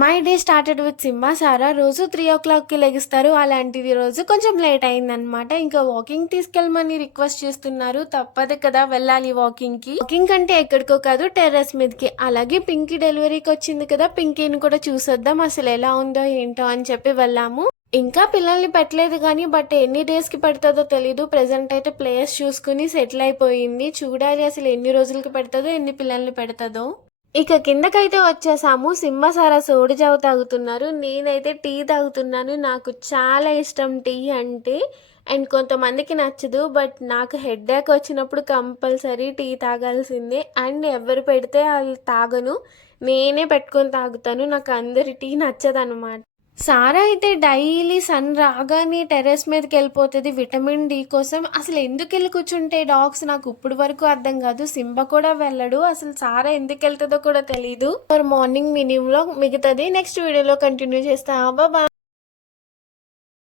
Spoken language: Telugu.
My day started with Simba. సారా రోజు 3 o'clockకి లెగిస్తారు. అలాంటిది రోజు కొంచెం లేట్ అయిందనమాట. ఇంకా వాకింగ్ తీసుకెళ్ళమని రిక్వెస్ట్ చేస్తున్నారు. తప్పదు కదా, వెళ్ళాలి వాకింగ్కి. వాకింగ్ అంటే ఎక్కడికో కాదు, టెర్రస్ మీదకి. అలాగే పింకీ డెలివరీకి వచ్చింది కదా, పింకీని కూడా చూసొద్దాం అసలు ఎలా ఉందో ఏంటో అని చెప్పి వెళ్ళాము. ఇంకా పిల్లల్ని పెట్టలేదు కానీ బట్ ఎన్ని డేస్కి పెడుతుందో తెలీదు. ప్రెసెంట్ అయితే ప్లేస్ చూసుకుని సెటిల్ అయిపోయింది. చూడాలి అసలు ఎన్ని రోజులకి పెడుతుందో, ఎన్ని పిల్లల్ని పెడుతుందో. ఇక కిందకైతే వచ్చేసాము. సింబ సారా సోడి జావ తాగుతున్నారు. నేనైతే టీ తాగుతున్నాను. నాకు చాలా ఇష్టం టీ అంటే. అండ్ కొంతమందికి నచ్చదు, బట్ నాకు హెడ్ఏక్ వచ్చినప్పుడు కంపల్సరీ టీ తాగాల్సిందే. అండ్ ఎవరు పెడితే వాళ్ళు తాగను, నేనే పెట్టుకొని తాగుతాను. నాకు అందరి టీ నచ్చదనమాట. సారా అయితే డైలీ సన్ రాగానే టెర్రస్ మీదకి వెళ్ళిపోతుంది విటమిన్ డి కోసం. అసలు ఎందుకు వెళ్ళి కూర్చుంటే డాగ్స్ నాకు ఇప్పుడు వరకు అర్థం కాదు. సింబ కూడా వెళ్ళడు. అసలు సారా ఎందుకు వెళ్తుందో కూడా తెలీదు. మార్నింగ్ మినిమం లో మిగతాది నెక్స్ట్ వీడియోలో కంటిన్యూ చేస్తా. బాబా.